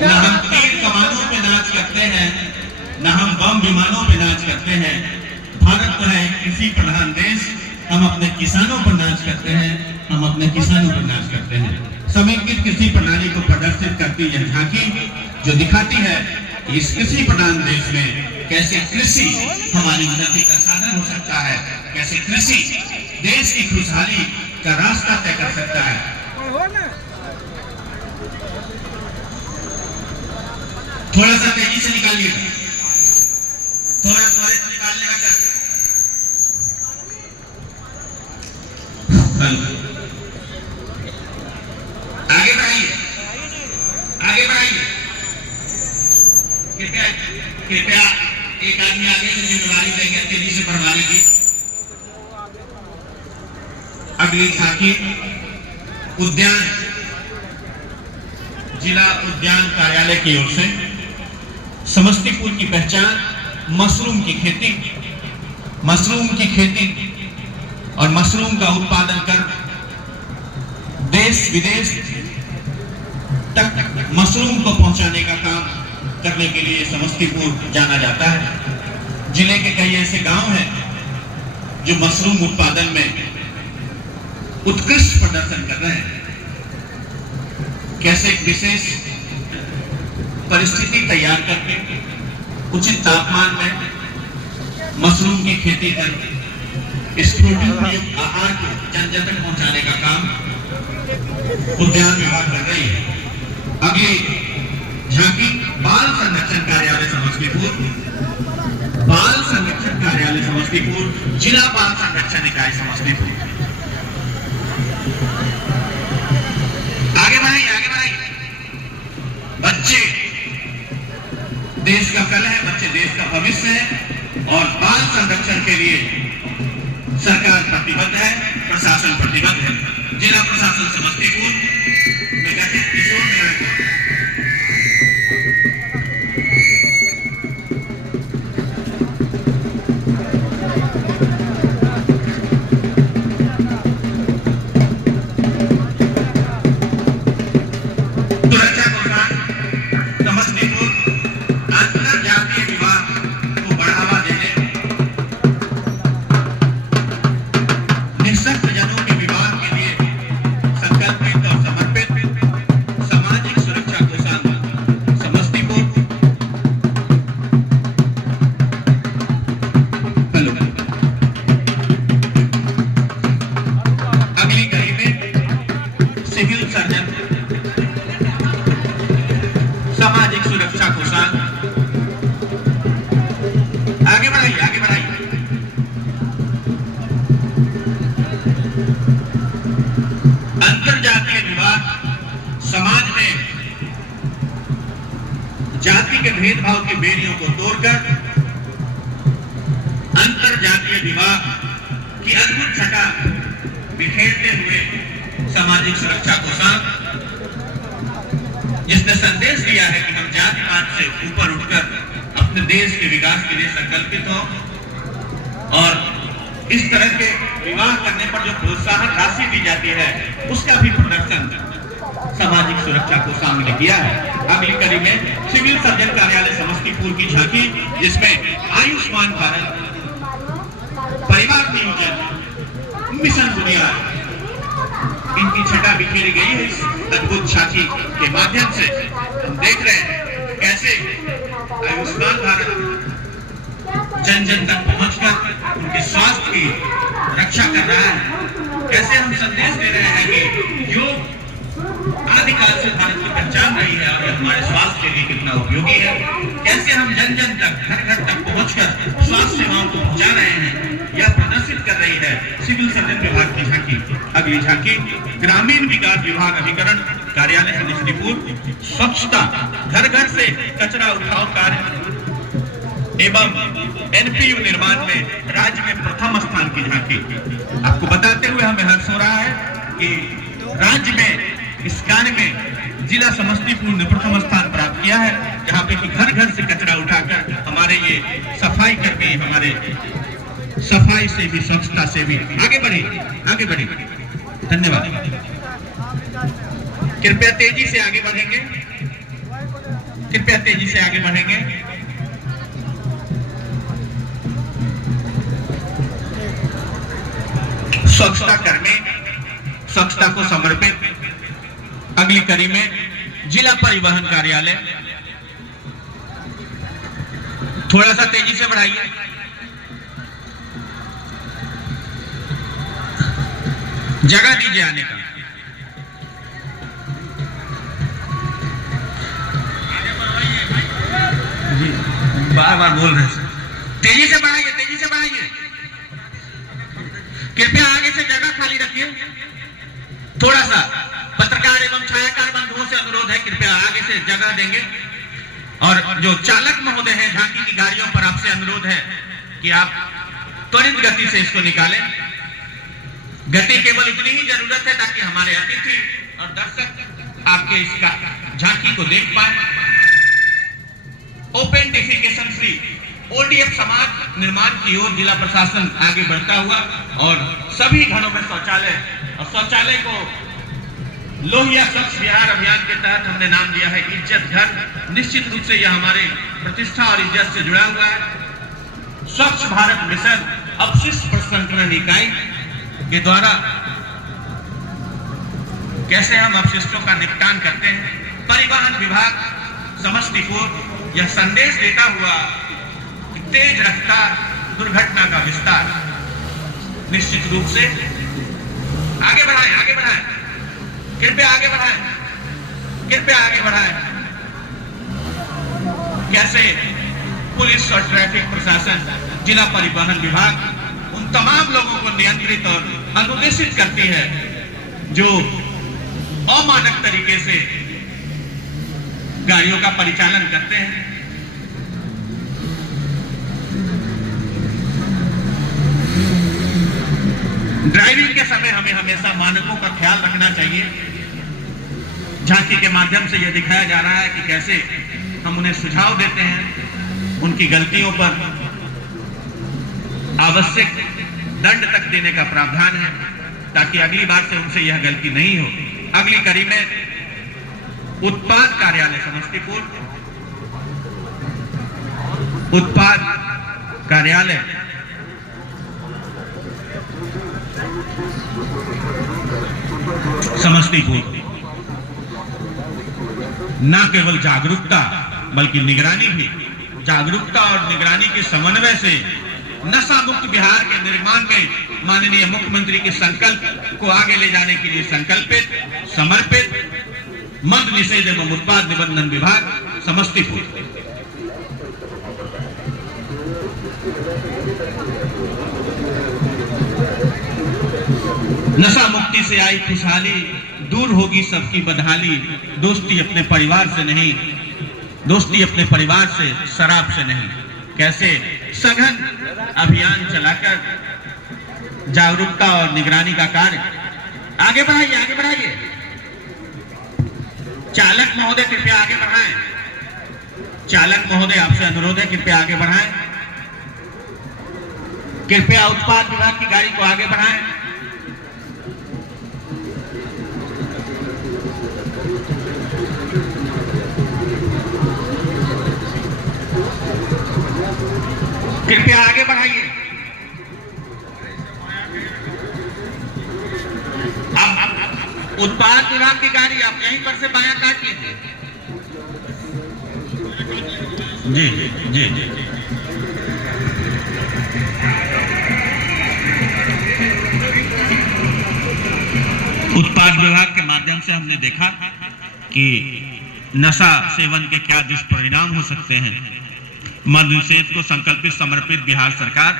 न हम तीर कमानों पे नाच करते हैं, न हम बम विमानों पे नाच करते हैं। भारत तो है कृषि प्रधान देश, हम अपने किसानों पर नाच करते हैं, हम अपने किसानों पर नाच करते हैं। समेकित कृषि प्रणाली को प्रदर्शित करती यह झांकी जो दिखाती है कि इस कृषि प्रधान देश में कैसे कृषि हमारी उन्नति का साधन हो सकता है, कैसे कृषि देश की खुशहाली का रास्ता तय कर सकता है। थोड़ा सा तेजी से निकालिएगा, थोड़ा त्वरित निकालने का कर। आगे बढ़ाइए, आगे बढ़ाइए। कृपया कृपया एक आदमी आगे से जिम्मेदारी लेंगे तेजी से बढ़वाने की। अगली झांकी उद्यान जिला उद्यान कार्यालय की ओर से समस्तीपुर की पहचान मशरूम की खेती, मशरूम की खेती और मशरूम का उत्पादन कर देश विदेश तक मशरूम को पहुंचाने का काम करने के लिए समस्तीपुर जाना जाता है। जिले के कई ऐसे गांव हैं जो मशरूम उत्पादन में उत्कृष्ट प्रदर्शन कर रहे हैं। कैसे एक विशेष परिस्थिति तैयार करके उचित तापमान में मशरूम की खेती कर इस प्रोटीन युक्त आहार को जन जन तक पहुंचाने का काम उद्यान विभाग कर रही है। अगली झांकी बाल संरक्षण कार्यालय समस्तीपुर, बाल संरक्षण कार्यालय समस्तीपुर, जिला बाल संरक्षण इकाई समस्तीपुर। आगे बढ़ाइए, आगे बढ़ाइए। बच्चे देश का कल है, बच्चे देश का भविष्य है और बाल संरक्षण के लिए सरकार प्रतिबद्ध है, प्रशासन प्रतिबद्ध है। जिला प्रशासन समस्तीपुर में गठित किशोर न्याय सामाजिक सुरक्षा कोषांग। आगे बढ़ाइए, आगे बढ़ाइए। अंतरजातीय विवाह समाज में जाति के भेदभाव की बेड़ियों को तोड़कर अंतरजातीय विवाह की अद्भुत छटा बिखेरते हुए सामाजिक सुरक्षा कोषांग जिसने संदेश दिया है कि हम जाति पात से ऊपर उठकर अपने देश के विकास के लिए संकल्पित हो और इस तरह के विवाह करने पर जो प्रोत्साहन राशि दी जाती है उसका भी प्रदर्शन सामाजिक सुरक्षा कोषांग ने किया है। अगली कड़ी में सिविल सर्जन कार्यालय समस्तीपुर की झांकी जिसमें आयुष्मान भारत, परिवार नियोजन, मिशन बुनियाद इनकी छटा बिखेरी गई है। इस अद्भुत झांकी के माध्यम से हम देख रहे हैं कैसे आयुष्मान भारत जन जन तक पहुंचकर उनके स्वास्थ्य की रक्षा कर रहा है। कैसे हम संदेश दे रहे हैं कि योग आदिकाल से भारत की पहचान रही है और हमारे स्वास्थ्य के लिए कितना उपयोगी है। कैसे हम जन जन तक घर घर तक पहुंचकर स्वास्थ्य सेवाओं को पहुंचा रहे हैं, यह प्रदर्शित कर रही है सिविल सर्जन विभाग की झांकी। अगली झांकी ग्रामीण विकास विभाग अभिकरण कार्यालय समस्तीपुर, स्वच्छता घर घर से कचरा उठाओ कार्य एवं एनपीयू निर्माण में राज्य में प्रथम स्थान की झांकी। आपको बताते हुए हमें हर्ष हो रहा है कि राज्य में इस कार्य में जिला समस्तीपुर ने प्रथम स्थान प्राप्त किया है, जहां पे कि घर घर से कचरा उठाकर हमारे ये सफाई कर्मी, हमारे सफाई से भी स्वच्छता से भी आगे बढ़े, आगे बढ़े। धन्यवाद। कृपया तेजी से आगे बढ़ेंगे। कृपया तेजी से आगे बढ़ेंगे। स्वच्छता कर्मी, स्वच्छता को समर्पित अगली कड़ी में जिला परिवहन कार्यालय, थोड़ा सा तेजी से बढ़ाइए। जगह दीजिए आने का। जी बार बार बोल रहे हैं, तेजी से बढ़ाइए, तेजी से बढ़ाइए। कृपया आगे से जगह खाली रखिए। थोड़ा सा पत्रकार एवं छायाकार बंधुओं से अनुरोध है, कृपया आगे से जगह देंगे। और जो चालक महोदय हैं झांकी की गाड़ियों पर, आपसे अनुरोध है कि आप त्वरित गति से इसको निकालें। गति केवल इतनी ही जरूरत है ताकि हमारे अतिथि और दर्शक आपके इसका झांकी को देख पाए। ओपन डिफिकेशन फ्री ओडीएफ समाज निर्माण की ओर जिला प्रशासन आगे बढ़ता हुआ और सभी घरों में शौचालय, और शौचालय को लोहिया स्वच्छ बिहार अभियान के तहत हमने नाम दिया है इज्जत घर। निश्चित रूप से यह हमारे प्रतिष्ठा और इज्जत से जुड़ा हुआ है। स्वच्छ भारत मिशन अपशिष्ट प्रसंस्करण इकाई के द्वारा कैसे हम अपशिष्टों का निपटान करते हैं। परिवहन विभाग समस्तीपुर यह संदेश देता हुआ कि तेज रफ्तार दुर्घटना का विस्तार। निश्चित रूप से आगे बढ़ाएं, आगे बढ़ाएं, कृपया आगे बढ़ाएं, कृपया आगे बढ़ाएं। कैसे पुलिस और ट्रैफिक प्रशासन, जिला परिवहन विभाग उन तमाम लोगों को नियंत्रित और अनुदेशित करती है जो अमानक तरीके से गाड़ियों का परिचालन करते हैं। ड्राइविंग के समय हमें हमेशा मानकों का ख्याल रखना चाहिए। झांकी के माध्यम से यह दिखाया जा रहा है कि कैसे हम उन्हें सुझाव देते हैं, उनकी गलतियों पर आवश्यक दंड तक देने का प्रावधान है ताकि अगली बार से उनसे यह गलती नहीं हो। अगली कड़ी में उत्पाद कार्यालय समस्तीपुर, उत्पाद कार्यालय समस्तीपुर न केवल जागरूकता बल्कि निगरानी भी, जागरूकता और निगरानी के समन्वय से नशा मुक्त बिहार के निर्माण में माननीय मुख्यमंत्री के संकल्प को आगे ले जाने के लिए संकल्पित समर्पित मद्य निषेध एवं उत्पाद निबंधन विभाग समस्तीपुर। नशा मुक्ति से आई खुशहाली, दूर होगी सबकी बदहाली। दोस्ती अपने परिवार से नहीं, दोस्ती अपने परिवार से, शराब से नहीं। कैसे सघन अभियान चलाकर जागरूकता और निगरानी का कार्य आगे बढ़ाइए, आगे बढ़ाइए। चालक महोदय कृपया आगे बढ़ाएं, चालक महोदय आपसे अनुरोध है कृपया आगे बढ़ाएं। कृपया उत्पाद विभाग की गाड़ी को आगे बढ़ाएं। कृपया आगे बढ़ाइए। अब उत्पाद विभाग की गाड़ी आप यहीं पर से बायां काट लीजिए। जी जी जी जी। उत्पाद विभाग के माध्यम से हमने देखा कि नशा सेवन के क्या दुष्परिणाम हो सकते हैं। मद्य निषेध को संकल्पित समर्पित बिहार सरकार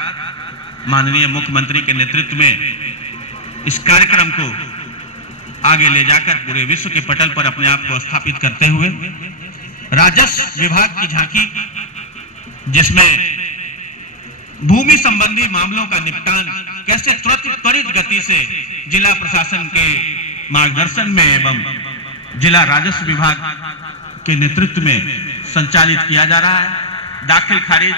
माननीय मुख्यमंत्री के नेतृत्व में इस कार्यक्रम को आगे ले जाकर पूरे विश्व के पटल पर अपने आप को स्थापित करते हुए राजस्व विभाग की झांकी, जिसमें भूमि संबंधी मामलों का निपटान कैसे त्वरित गति से जिला प्रशासन के मार्गदर्शन में एवं जिला राजस्व विभाग के नेतृत्व में संचालित किया जा रहा है। दाखिल खारिज,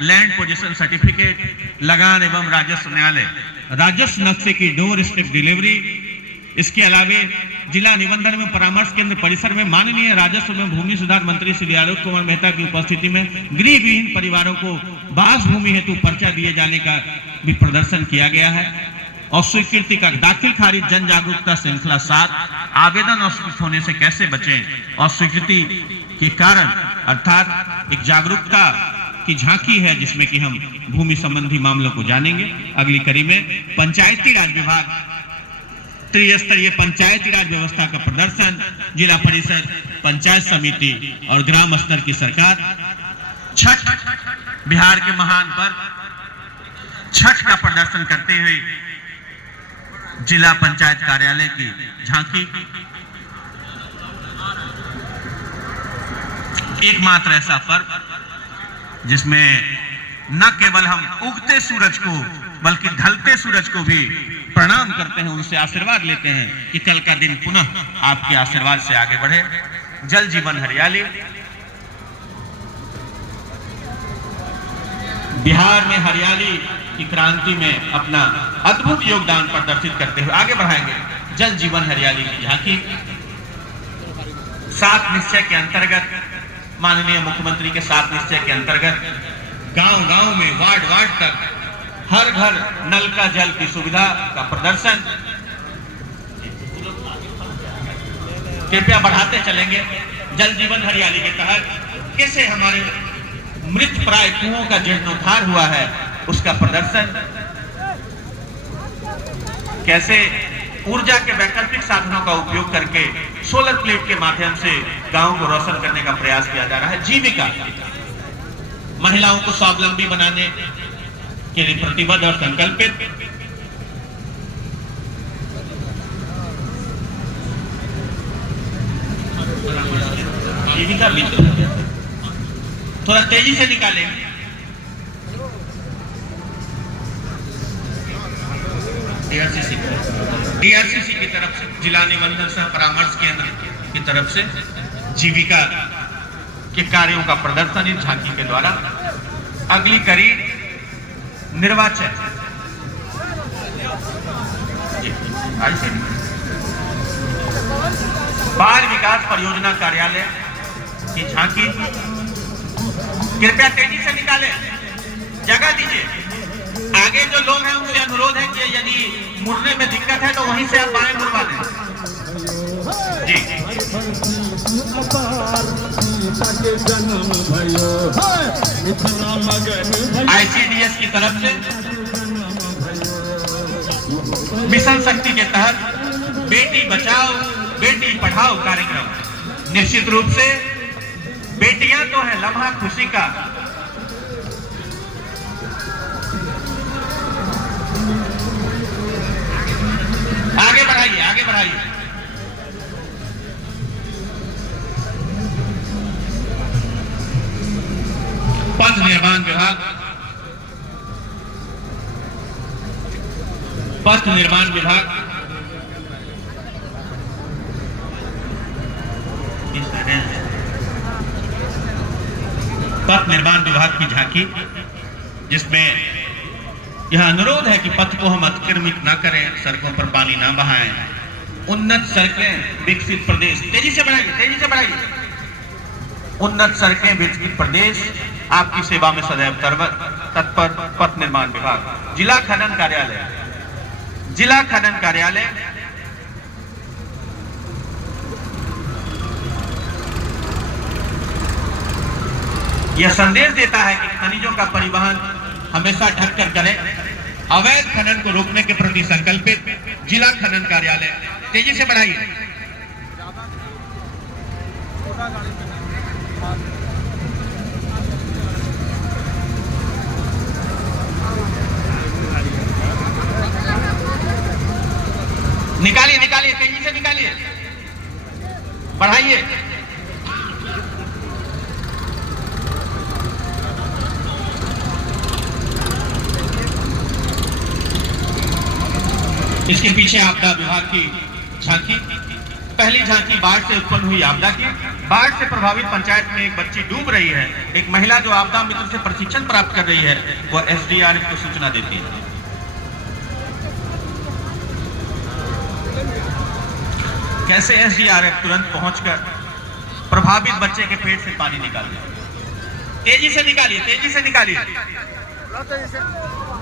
लैंड पोजीशन सर्टिफिकेट, लगान एवं राजस्व न्यायालय, राजस्व नक्शे की डोर स्टेप डिलीवरी, इसके अलावे जिला निबंधन एवं परामर्श केंद्र परिसर में माननीय राजस्व एवं भूमि सुधार मंत्री श्री आलोक कुमार मेहता की उपस्थिति में गृहविहीन परिवारों को बास भूमि हेतु पर्चा दिए जाने का भी प्रदर्शन किया गया है। और स्वीकृति का दाखिल खारिज जन जागरूकता श्रृंखला 7 आवेदन अस्वीकृत होने से कैसे बचें और स्वीकृति के कारण अर्थात एक जागरूकता की झांकी है जिसमें कि हम भूमि संबंधी मामलों को जानेंगे। अगली कड़ी में पंचायती राज विभाग त्रिस्तरीय पंचायती राज व्यवस्था का प्रदर्शन, जिला परिषद, पंचायत समिति और ग्राम स्तर की सरकार, छठ बिहार के महान पर्व छठ का प्रदर्शन करते हुए जिला पंचायत कार्यालय की झांकी, एकमात्र ऐसा पर्व जिसमें न केवल हम उगते सूरज को बल्कि ढलते सूरज को भी प्रणाम करते हैं, उनसे आशीर्वाद लेते हैं कि कल का दिन पुनः आपके आशीर्वाद से आगे बढ़े। जल जीवन हरियाली बिहार में हरियाली की क्रांति में अपना अद्भुत योगदान प्रदर्शित करते हुए आगे बढ़ाएंगे। जल जीवन हरियाली की झांकी 7 निश्चय के अंतर्गत, माननीय मुख्यमंत्री के 7 निश्चय के अंतर्गत गांव-गांव में, वार्ड-वार्ड तक हर घर नल का जल की सुविधा का प्रदर्शन कृपया बढ़ाते चलेंगे। जल जीवन हरियाली के तहत कैसे हमारे मृत प्राय कुओं का जीर्णोद्धार हुआ है उसका प्रदर्शन, कैसे ऊर्जा के वैकल्पिक साधनों का उपयोग करके सोलर प्लेट के माध्यम से गांव को रोशन करने का प्रयास किया जा रहा है। जीविका, महिलाओं को स्वावलंबी बनाने के लिए प्रतिबद्ध और संकल्पित। जीविका मित्र थोड़ा तेजी से निकालेंगे। डीआरसीसी की तरफ से, जिला निबंधन सह परामर्श केंद्र की तरफ से जीविका के कार्यों का प्रदर्शन इस झांकी के द्वारा। अगली कड़ी निर्वाचन, बाल विकास परियोजना कार्यालय की झांकी, कृपया तेजी से निकालें, जगह दीजिए। आगे जो लोग हैं उनसे अनुरोध है कि यदि मुड़ने में दिक्कत है तो वहीं से आप बाएं मुड़वा दें। जी आईसीडीएस की तरफ से मिशन शक्ति के तहत बेटी बचाओ बेटी पढ़ाओ कार्यक्रम, निश्चित रूप से बेटियां तो है लम्हा खुशी का, आगे बढ़ाइए, आगे बढ़ाइए। पथ निर्माण विभाग, पथ निर्माण विभाग पथ निर्माण विभाग की झांकी, जिसमें यह अनुरोध है कि पथ को हम अतिक्रमित न करें, सड़कों पर पानी न बहाएं, उन्नत सड़कें विकसित प्रदेश, तेजी से बढ़ाइए, तेजी से बढ़ाइए। उन्नत सड़कें विकसित प्रदेश आपकी सेवा में सदैव तत्पर। पथ निर्माण विभाग, जिला खनन कार्यालय, जिला खनन कार्यालय यह संदेश देता है कि खनिजों का परिवहन हमेशा ढककर करें, अवैध खनन को रोकने के प्रति संकल्पित। जिला खनन कार्यालय, तेजी से बढ़ाइए। निकालिए, निकालिए, तेजी से निकालिए, बढ़ाइए। इसके पीछे आपदा विभाग की झांकी, पहली झांकी बाढ़ से उत्पन्न हुई आपदा की। बाढ़ से प्रभावित पंचायत में एक बच्ची डूब रही है, एक महिला जो आपदा मित्र से प्रशिक्षण प्राप्त कर रही है वो एसडीआरएफ को सूचना देती है। कैसे एसडीआरएफ तुरंत पहुंचकर प्रभावित बच्चे के पेट से पानी निकाल दिया। तेजी से निकालिए, तेजी से निकालिए,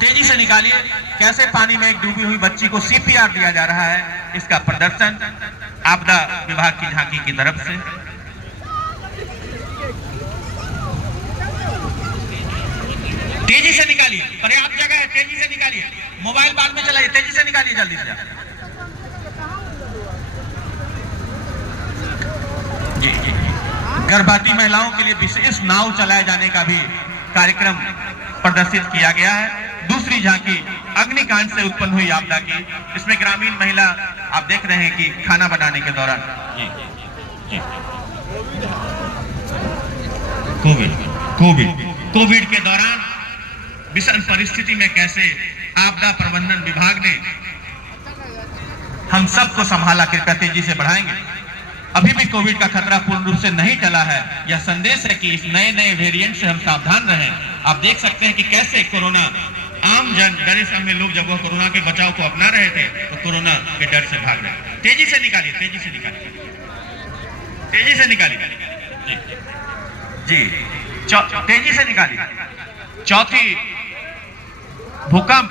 तेजी से निकालिए। कैसे पानी में एक डूबी हुई बच्ची को सीपीआर दिया जा रहा है, इसका प्रदर्शन आपदा विभाग की झांकी की तरफ से। तेजी से निकालिए, पर्याप्त जगह है, तेजी से निकालिए। मोबाइल बाद में चलाइए, तेजी से निकालिए, जल्दी से। जी जी, गर्भवती महिलाओं के लिए विशेष नाव चलाए जाने का भी कार्यक्रम प्रदर्शित किया गया है। दूसरी झांकी अग्निकांड से उत्पन्न हुई आपदा की, इसमें ग्रामीण महिला आप देख रहे हैं कि खाना बनाने के दौरान कोविड के दौरान विषम परिस्थिति में कैसे आपदा प्रबंधन विभाग ने हम सबको संभाला। कृपया तेजी से बढ़ाएंगे। अभी भी कोविड का खतरा पूर्ण रूप से नहीं टला है। यह संदेश है कि इस नए नए वेरिएंट से हम सावधान रहें। आप देख सकते हैं कि कैसे कोरोना आम जन डरे समय लोग जब वो कोरोना के बचाव को अपना रहे थे तो कोरोना के डर से भाग रहे। तेजी से निकालिए, तेजी से निकालिए, तेजी से निकालिए जी, तेजी से निकालिए। चौथी, भूकंप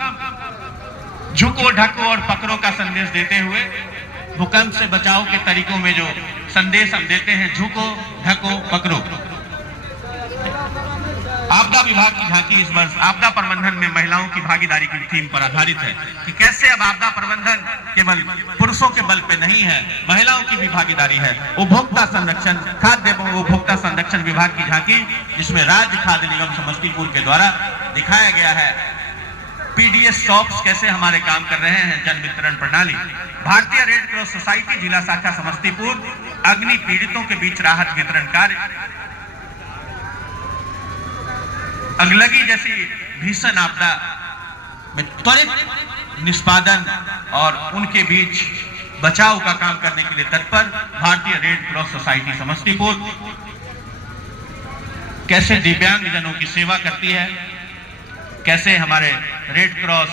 झुको ढको और पकड़ो का संदेश देते हुए भूकंप से बचाव के तरीकों में जो संदेश हम देते हैं, झुको ढको पकड़ो। आपदा विभाग की झांकी इस वर्ष आपदा प्रबंधन में महिलाओं की भागीदारी की थीम पर आधारित है कि कैसे अब आपदा प्रबंधन केवल पुरुषों के बल पे नहीं है, महिलाओं की भी भागीदारी है। उपभोक्ता संरक्षण, खाद्य एवं उपभोक्ता संरक्षण विभाग की झांकी, जिसमें राज्य खाद्य निगम समस्तीपुर के द्वारा दिखाया गया है पीडीएस शॉप्स कैसे हमारे काम कर रहे हैं, जन वितरण प्रणाली। भारतीय रेड क्रॉस सोसाइटी जिला शाखा समस्तीपुर अग्नि पीड़ितों के बीच राहत वितरण कार्य। अगलगी जैसी भीषण आपदा में त्वरित निष्पादन और उनके बीच बचाव का काम करने के लिए तत्पर भारतीय रेड क्रॉस सोसाइटी समस्तीपुर कैसे दिव्यांगजनों की सेवा करती है, कैसे हमारे रेड क्रॉस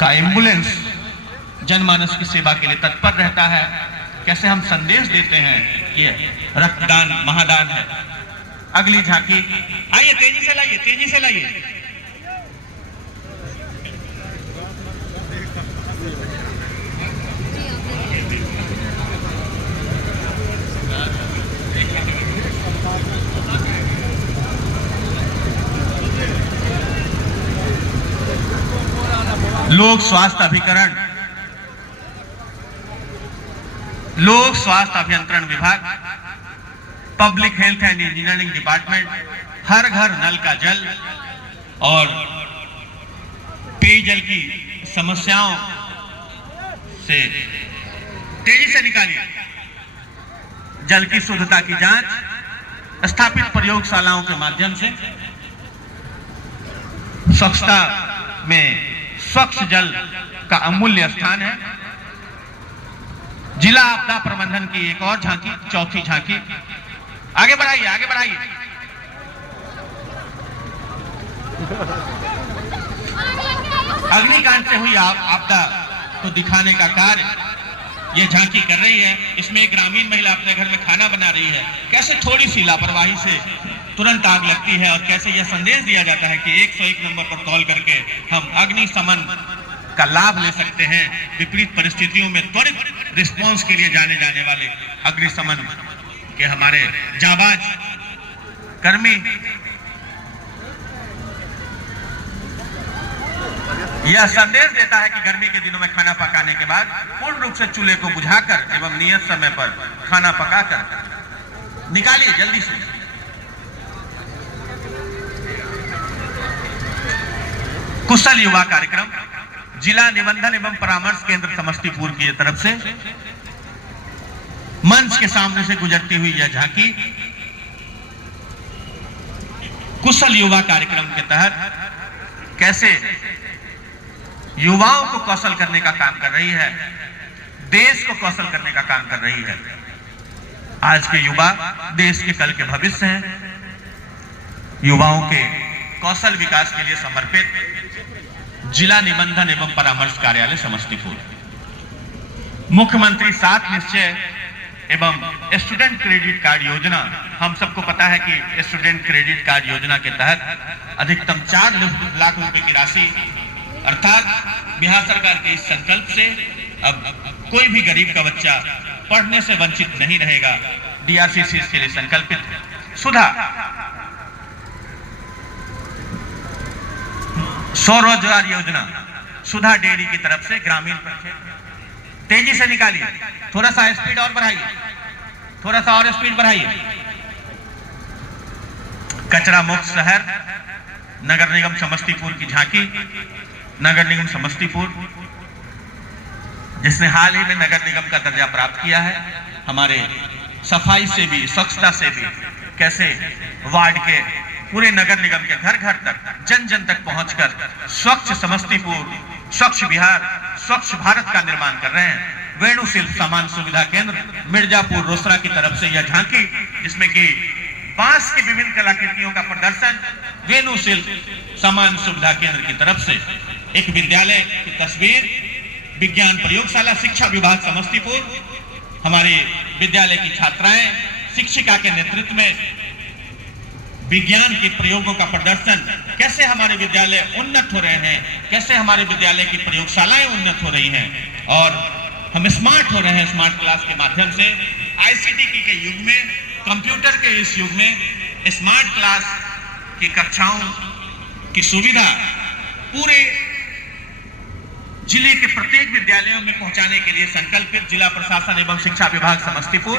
का एम्बुलेंस जनमानस की सेवा के लिए तत्पर रहता है, कैसे हम संदेश देते हैं ये रक्तदान महादान है। अगली झांकी आइए, तेजी से लाइए, तेजी से लाइए। लोक स्वास्थ्य अभिकरण, लोक स्वास्थ्य अभियंत्रण विभाग, public health and engineering department, हर घर नल का जल और पेयजल की समस्याओं से तेजी से निकालिए। जल की शुद्धता की जांच, स्थापित प्रयोगशालाओं के माध्यम से स्वच्छता में स्वच्छ जल का अमूल्य स्थान है। जिला आपदा प्रबंधन की एक और झांकी, चौथी झांकी। आगे बढ़ाइए, आगे बढ़ाइए। अग्निकांड से हुई आपदा को दिखाने का कार्य ये झांकी कर रही है। इसमें एक ग्रामीण महिला अपने घर में खाना बना रही है, कैसे थोड़ी सी लापरवाही से तुरंत आग लगती है और कैसे यह संदेश दिया जाता है कि 101 नंबर पर कॉल करके हम अग्निशमन का लाभ ले सकते हैं। विपरीत परिस्थितियों में त्वरित रिस्पांस के लिए जाने वाले अग्निशमन के हमारे जाबाज कर्मी यह संदेश देता है कि गर्मी के दिनों में खाना पकाने के बाद पूर्ण रूप से चूल्हे को बुझाकर एवं नियत समय पर खाना पकाकर निकालिए जल्दी से। कुशल युवा कार्यक्रम, जिला निबंधन एवं परामर्श केंद्र समस्तीपुर की तरफ से मंच के सामने से गुजरती हुई यह झांकी कुशल युवा कार्यक्रम के तहत कैसे युवाओं को कौशल करने का काम कर रही है, देश को कौशल करने का काम कर रही है। आज के युवा देश के कल के भविष्य हैं। युवाओं के कौशल विकास के लिए समर्पित जिला निबंधन एवं परामर्श कार्यालय समस्तीपुर। मुख्यमंत्री 7 निश्चय एवं स्टूडेंट क्रेडिट कार्ड योजना, हम सबको पता है कि स्टूडेंट क्रेडिट कार्ड योजना के तहत अधिकतम 4 लाख रुपए की राशि, अर्थात बिहार सरकार के इस संकल्प से अब कोई भी गरीब का बच्चा पढ़ने से वंचित नहीं रहेगा। डीआरसीसी इसके लिए संकल्पित है। सुधा स्वरोजगार योजना, सुधा डेयरी की तरफ से ग्रामीण प्रक्षेत्र तेजी से निकालिए, थोड़ा सा स्पीड और बढ़ाइए, थोड़ा सा और स्पीड बढ़ाइए। कचरा मुक्त शहर, नगर निगम समस्तीपुर की झांकी। नगर निगम समस्तीपुर जिसने हाल ही में नगर निगम का दर्जा प्राप्त किया है, हमारे सफाई से भी, स्वच्छता से भी, कैसे वार्ड के पूरे नगर निगम के घर घर तक, जन जन तक पहुंचकर स्वच्छ समस्तीपुर, स्वच्छ बिहार, स्वच्छ भारत का निर्माण कर रहे हैं। वेणु शिल्प सामान सुविधा केंद्र मिर्जापुर रोसड़ा की तरफ से यह झांकी, जिसमें कि बांस की विभिन्न कलाकृतियों का प्रदर्शन वेणु शिल्प सामान सुविधा केंद्र की तरफ से। एक विद्यालय की तस्वीर, विज्ञान प्रयोगशाला, शिक्षा विभाग समस्तीपुर, हमारे विद्यालय की छात्राएं शिक्षिका के नेतृत्व में विज्ञान के प्रयोगों का प्रदर्शन, कैसे हमारे विद्यालय उन्नत हो रहे हैं, कैसे हमारे विद्यालय की प्रयोगशालाएं उन्नत हो रही हैं और हम स्मार्ट हो रहे हैं। स्मार्ट क्लास के माध्यम से आईसीटी के युग में, कंप्यूटर के इस युग में स्मार्ट क्लास की कक्षाओं की सुविधा पूरे जिले के प्रत्येक विद्यालयों में पहुंचाने के लिए संकल्पित जिला प्रशासन एवं शिक्षा विभाग समस्तीपुर।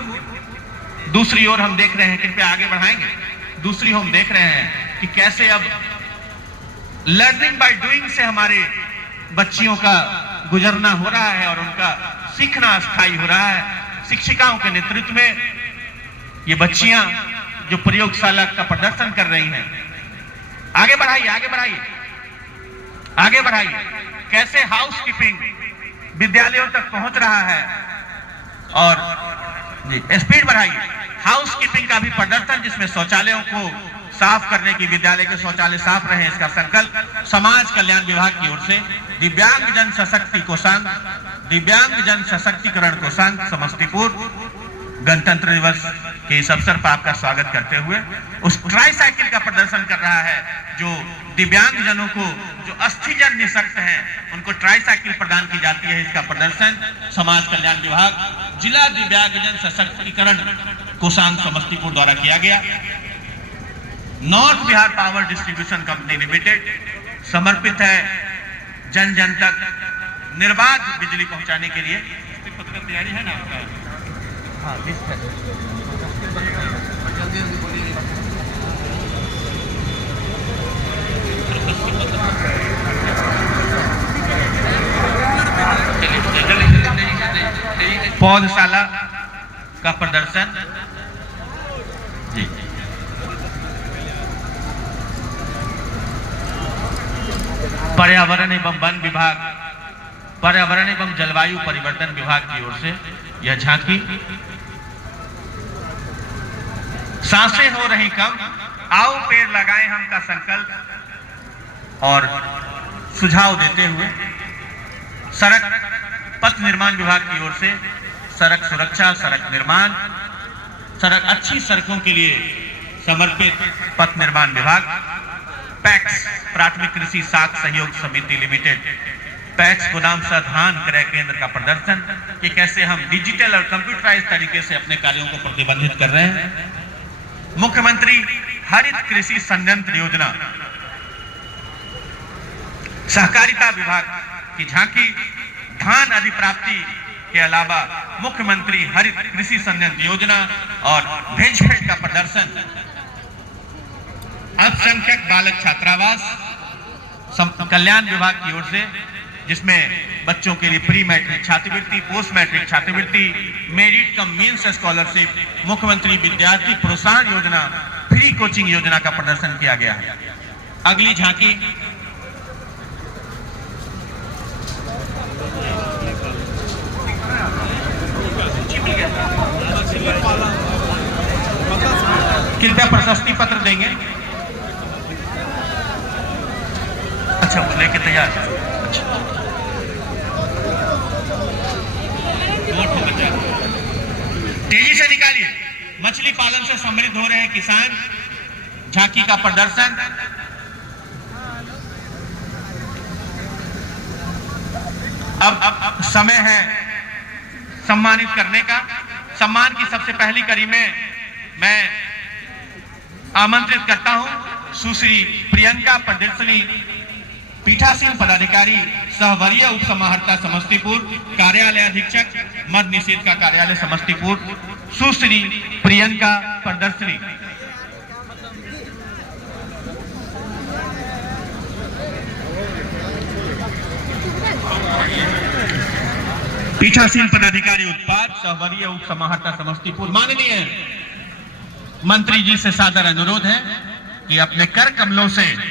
दूसरी ओर हम देख रहे हैं, कृपया आगे बढ़ाएंगे, दूसरी हम देख रहे हैं कि कैसे अब लर्निंग बाय डूइंग से हमारे बच्चियों का गुजरना हो रहा है और उनका सीखना अस्थायी हो रहा है। शिक्षिकाओं के नेतृत्व में ये बच्चियां जो प्रयोगशाला का प्रदर्शन कर रही हैं, आगे बढ़ाइए, आगे बढ़ाइए, आगे बढ़ाइए। कैसे हाउस कीपिंग विद्यालयों तक पहुंच रहा है और जी स्पीड बढ़ाइए। हाउस कीपिंग का भी प्रदर्शन, जिसमें शौचालयों को साफ करने की, विद्यालय के शौचालय साफ रहे, इसका संकल्प समाज कल्याण विभाग की ओर से दिव्यांग जन सशक्ति कोषांग, दिव्यांग जन सशक्तिकरण कोषांग समस्तीपुर गणतंत्र दिवस के इस अवसर पर आपका स्वागत करते हुए उस ट्राईसाइकिल का प्रदर्शन कर रहा है जो दिव्यांग जनों को, जो अस्थिजन निःशक्त हैं, उनको ट्राईसाइकिल प्रदान की जाती है। इसका प्रदर्शन समाज कल्याण विभाग जिला दिव्यांग जन सशक्तिकरण कोषांग समस्तीपुर द्वारा किया गया। North Bihar power distribution company limited समर्पित है जन जन तक निर्बाध बिजली पहुंचाने के लिए। पत्र तैयारी है ना आपका? हाँ, लिस्ट है। जल्दी जल्दी बोलिए। पौधशाला का प्रदर्शन जी। पर्यावरण एवं वन विभाग, पर्यावरण एवं जलवायु परिवर्तन विभाग की ओर से यह झांकी। सांसें हो रही कम, आओ पेड़ लगाएं हम का संकल्प और सुझाव देते हुए सड़क पथ निर्माण विभाग की ओर से सड़क सुरक्षा, सड़क निर्माण, सड़क अच्छी सड़कों के लिए समर्पित पथ निर्माण विभाग, पैक्स प्राथमिक कृषि साख सहयोग समिति लिमिटेड, पैक्स गोदाम सह धान क्रय केंद्र का प्रदर्शन कि कैसे हम डिजिटल और कंप्यूटराइज तरीके से अपने कार्यों को प्रतिबंधित कर रहे हैं। मुख्यमंत्री हरित कृषि संयंत्र योजना, सहकारिता विभाग की झांकी, धान अधिप्राप्ति के अलावा मुख्यमंत्री हरित कृषि संयंत्र योजना और भेजफेड का प्रदर्शन, अल्पसंख्यक बालक छात्रावास कल्याण विभाग की ओर से, जिसमें बच्चों के लिए प्री मैट्रिक छात्रवृत्ति, पोस्ट मैट्रिक छात्रवृत्ति, मेरिट कम मीन्स स्कॉलरशिप, मुख्यमंत्री विद्यार्थी प्रोत्साहन योजना, फ्री कोचिंग योजना का प्रदर्शन किया गया है। अगली झांकी कृपया प्रशस्ति पत्र देंगे। अच्छा, वो लेके तैयार। अच्छा, तेजी से निकालिए। मछली पालन से समृद्ध हो रहे हैं किसान। झांकी का प्रदर्शन। अब समय है सम्मानित करने का। सम्मान की सबसे पहली कड़ी में मैं आमंत्रित करता हूं सुश्री प्रियंका प्रदर्शनी, पीठासीन पदाधिकारी, सहवरीय उप समाहर्ता समस्तीपुर, कार्यालय अधीक्षक मद निषेध का कार्यालय समस्तीपुर, सुश्री प्रियंका प्रदर्शनी। पीठासीन पदाधिकारी उत्पाद, सहवरीय उप समाहर्ता समस्तीपुर। माननीय मंत्री जी से सादर अनुरोध है कि अपने कर कमलों से